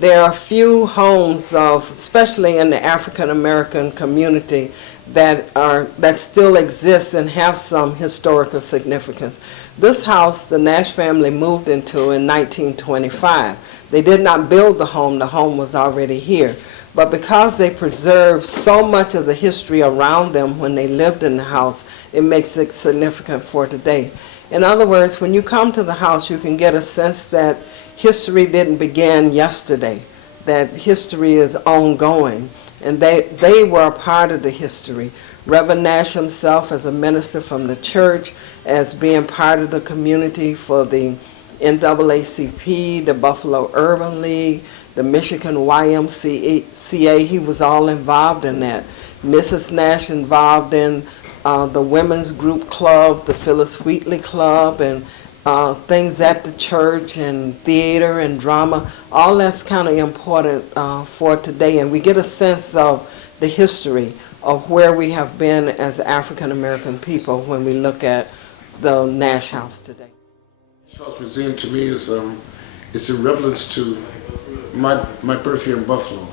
There are a few homes especially in the African American community, that still exist and have some historical significance. This house, the Nash family moved into in 1925. They did not build the home was already here. But because they preserved so much of the history around them when they lived in the house, it makes it significant for today. In other words, when you come to the house, you can get a sense that history didn't begin yesterday, that history is ongoing, and they were a part of the history. Reverend Nash himself as a minister from the church, as being part of the community for the NAACP, the Buffalo Urban League, the Michigan YMCA, he was all involved in that. Mrs. Nash involved in the Women's Group Club, the Phyllis Wheatley Club, and things at the church, and theater and drama. All that's kind of important for today, and we get a sense of the history of where we have been as African American people when we look at the Nash House today. The Nash House Museum to me is it's in reverence to my birth here in Buffalo.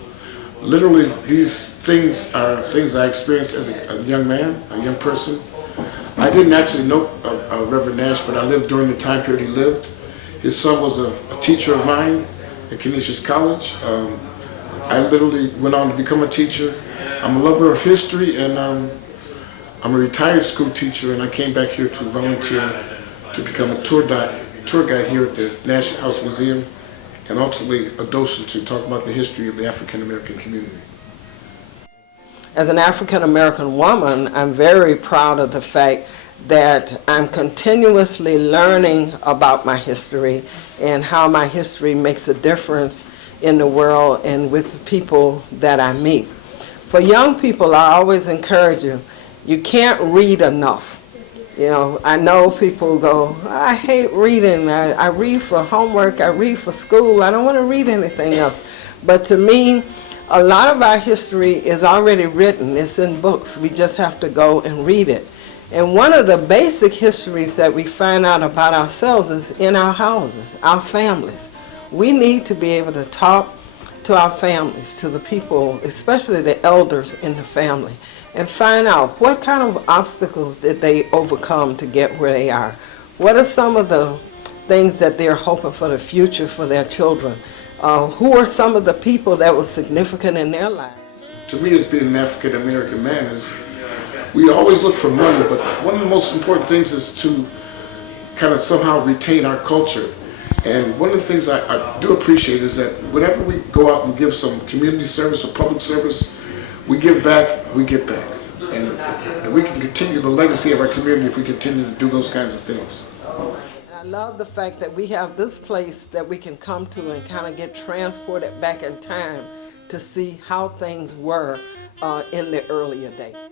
Literally, these things are things I experienced as a young man, a young person. I didn't actually know Reverend Nash, but I lived during the time period he lived. His son was a teacher of mine at Canisius College. I literally went on to become a teacher. I'm a lover of history, and I'm a retired school teacher, and I came back here to volunteer to become a tour guide here at the Nash House Museum, and ultimately a docent to talk about the history of the African American community. As an African American woman, I'm very proud of the fact that I'm continuously learning about my history and how my history makes a difference in the world and with the people that I meet. For young people, I always encourage you can't read enough. You know, I know people go, I hate reading. I read for homework, I read for school, I don't want to read anything else. But to me, a lot of our history is already written. It's in books. We just have to go and read it. And one of the basic histories that we find out about ourselves is in our houses, our families. We need to be able to talk to our families, to the people, especially the elders in the family, and find out what kind of obstacles did they overcome to get where they are. What are some of the things that they're hoping for the future for their children? Who are some of the people that were significant in their lives? To me, as being an African American man, is we always look for money, but one of the most important things is to kind of somehow retain our culture. And one of the things I do appreciate is that whenever we go out and give some community service or public service, we give back, we get back. And we can continue the legacy of our community if we continue to do those kinds of things. I love the fact that we have this place that we can come to and kind of get transported back in time to see how things were in the earlier days.